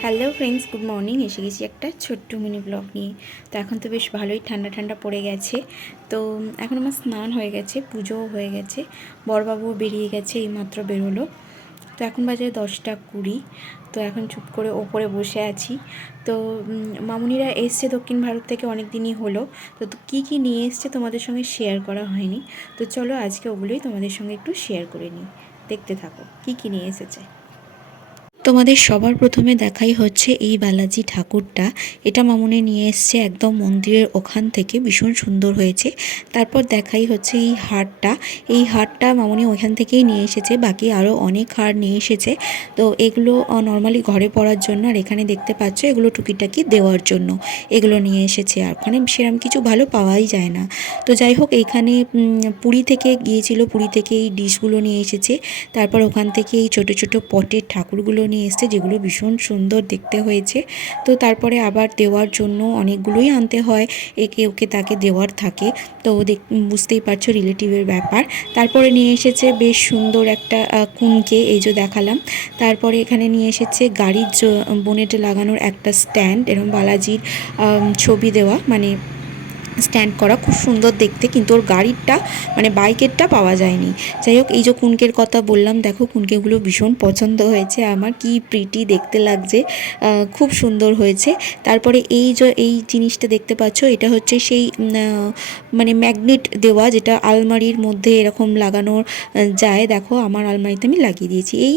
Hello friends, good morning. এসে গেছি একটা ছোট্ট মিনি ব্লগ নিয়ে। তো এখন তো বেশ ভালোই ঠান্ডা ঠান্ডা পড়ে গেছে। তো এখন আমার স্নান হয়ে গেছে, পুজোও হয়ে গেছে, বড়বাবু বেরিয়ে গেছে, এইমাত্র বেরোলো। তো এখন বাজে 10টা 20। তো এখন চুপ করে ওপরে বসে আছি। তো মামুনিরা এসছে দক্ষিণ ভারত থেকে, অনেক দিনই হলো। তো কী কী নিয়ে এসছে তোমাদের সঙ্গে শেয়ার করা হয়নি। তো চলো আজকে ওগুলোই তোমাদের সঙ্গে একটু শেয়ার করে নিই। দেখতে থাকো কী কী নিয়ে এসেছে। তোমাদের সবার প্রথমে দেখাই হচ্ছে এই বালাজি ঠাকুরটা। এটা মামুনি নিয়ে এসছে একদম মন্দিরের ওখান থেকে, ভীষণ সুন্দর হয়েছে। তারপর দেখাই হচ্ছে এই হারটা। এই হারটা মামুনি ওইখান থেকেই নিয়ে এসেছে, বাকি আরও অনেক হার নিয়ে এসেছে। তো এগুলো নর্মালি ঘরে পরার জন্য, আর এখানে দেখতে পাচ্ছ এগুলো টুকিটাকি দেওয়ার জন্য এগুলো নিয়ে এসেছে। আর ওখানে সেরকম কিছু ভালো পাওয়াই যায় না। তো যাই হোক, এইখানে পুরী থেকে গিয়েছিল, পুরী থেকে এই ডিশগুলো নিয়ে এসেছে। তারপর ওখান থেকে এই ছোটো ছোটো পটের ঠাকুরগুলো নিয়ে এসছে, যেগুলো ভীষণ সুন্দর দেখতে হয়েছে। তো তারপরে আবার দেওয়ার জন্য অনেকগুলোই আনতে হয়, একে ওকে তাকে দেওয়ার থাকে। তো বুঝতেই পারছো রিলেটিভের ব্যাপার। তারপরে নিয়ে এসেছে বেশ সুন্দর একটা কুনকে, এই যে দেখালাম। তারপরে এখানে নিয়ে এসেছে গাড়ির বোনেটে লাগানোর একটা স্ট্যান্ড, এরকম বালাজির ছবি দেওয়া, মানে স্ট্যান্ড করা, খুব সুন্দর দেখতে। কিন্তু ওর গাড়িরটা মানে বাইকেরটা পাওয়া যায়নি। যাই হোক, এই যে কুনকের কথা বললাম, দেখো কুনকেগুলো ভীষণ পছন্দ হয়েছে আমার, কি প্রিটি দেখতে লাগছে, খুব সুন্দর হয়েছে। তারপরে এই যে এই জিনিসটা দেখতে পাচ্ছ, এটা হচ্ছে সেই মানে ম্যাগনেট দেওয়া, যেটা আলমারির মধ্যে এরকম লাগানো যায়। দেখো আমার আলমারিতে আমি লাগিয়ে দিয়েছি। এই